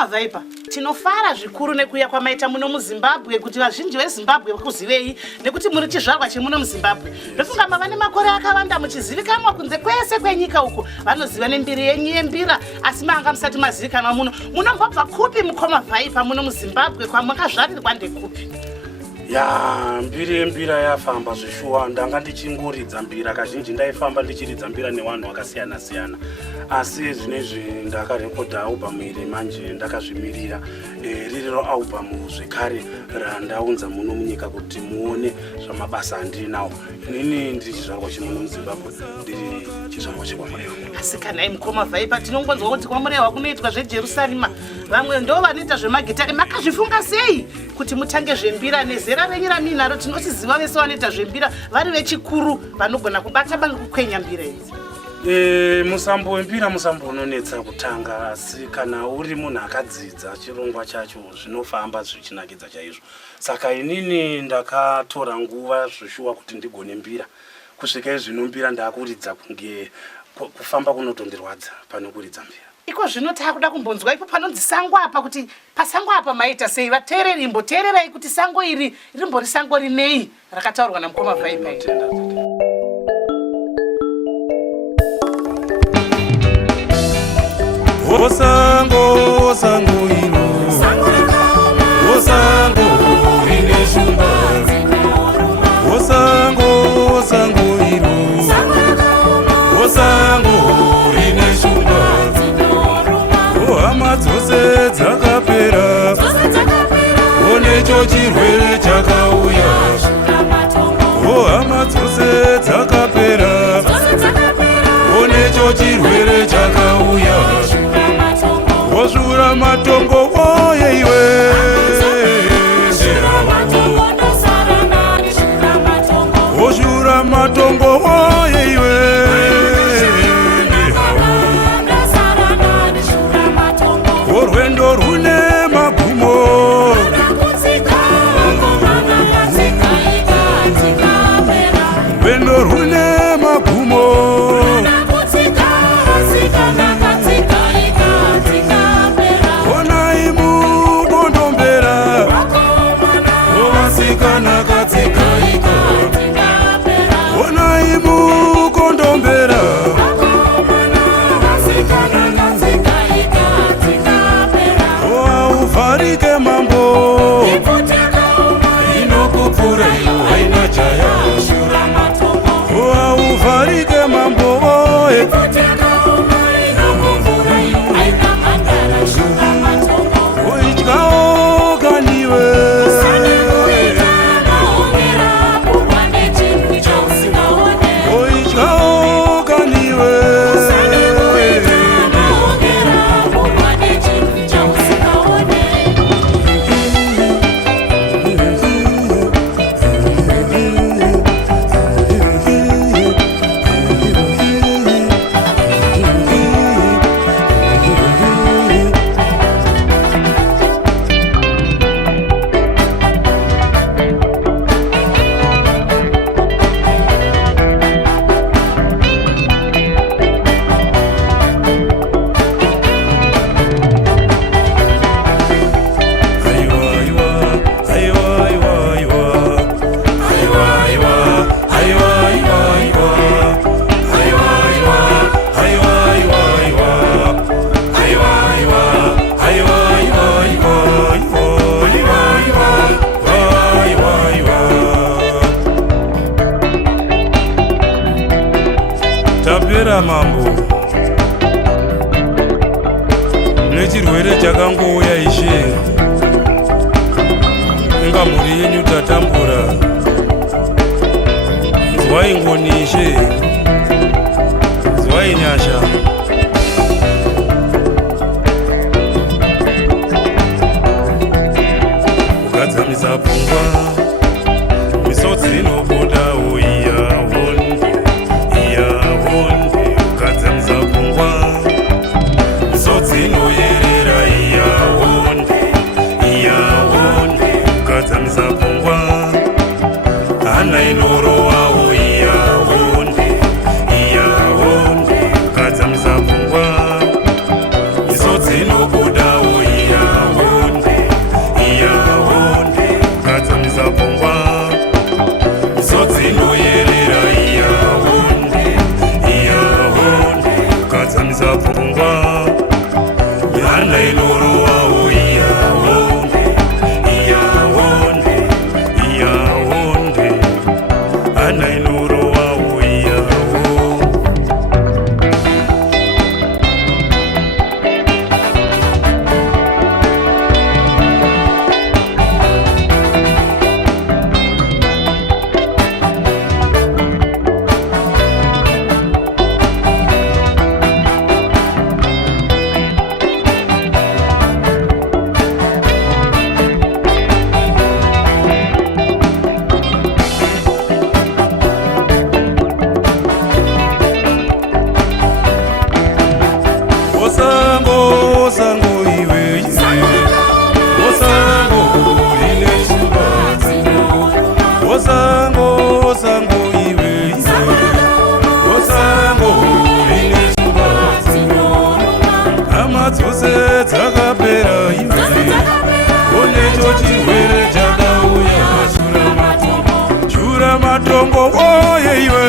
Mukoma Viper, tinofara zvikuru nekuya kwamaita muno muZimbabwe kuti vazhinji veZimbabwe vakuzivei nekuti muri chizvarwa chemuno muZimbabwe. Ndofunga mava nemakore akawanda muchizivikanwa kunze kwese kwenyika uko. Vanoziva nembiri yenyu yembira asi manga musati mazivikanwa muno. Munombobva kupi Mukoma Viper muno muZimbabwe kwamakazvarirwa ndekupi? Ya, mbiri yembira yafamba zvishuwa. Ndanga ndichingoridza mbira kazhinji ndaifamba ndichiridza mbira nevanhu vakasiyana siyana. Asi zvinezvi ndakarekodha album iri manje ndakazvimirira ririro album zvekare randaunza muno munyika kuti muone zvamabasa andinawo. Inini ndiri chizvarwa chemuno muZimbabwe, ndiri chizvarwa chekwamurehwa. Asi kana Mukoma Viper tinongonzwa kuti kwamurehwa kunoitwa zveJerusarema. Vamwe ndo vanoita zvemagitari. Makazvifunga sei kuti mutange zvembira nezera renyu raminaro? Tinochiziva vese vanoita zvembira vari vechikuru vanogona kubata kukwenya mbira idzi. Musambo wembira musambo unonetsa kutanga, asi kana uri munhu akadzidza chirongwa chacho zvinofamba zvichinakidza chaizvo. Saka inini ndakatora nguva zvishuwa kuti ndigone mbira. Kusvika izvino mbira ndakuridza kunge kufamba kunotondirwadza pane kuridza mbira. Iko zvino takuda kumbonzwa ipo panonzi sango apa, kuti pasango apa maita sei? Vateereri imboteererai kuti sango iri rimbori sango rinei rakataurwa naMukoma Viper. Osango, sango ino, osango rine shumba. Osango, sango ino, osango rine shumba. Ohama dzose dzakapera, onecho chirwere chakauya. Ohama dzose dzakapera, onecho chirwere chakauya. Shuramatongo oye iwe, Shuramatongo oye iwe, orwendo rune magumo, rwendo rune magumo. Mambo nechirwere chakangouya ishe, inga mhuri yenyu tatambura. Nzwai ngoni ishe, nzwai nyasha. Ukadzamisa pfungwa, misodzi inobuda uya honde, iya honde. Ukadzamisa pfungwa, misodzi inoyerera iya honde, iya honde. Ukadzamisa pfungwa, hana inorowawo iya honde, iya honde. Ukadzamisa pfungwa, misodzi inobudawo iya ana inorowawo iyawonde iyawonde iyawonde ana inorowawo iyawo Osango, Osango iwe iwe Osango line chibatsiro Osango, Osango iwe iwe Osango line chibatsiro Hama dzose dzakapera iwe Onecho chirwere chakauya shuramatongo Shuramatongo oye iwe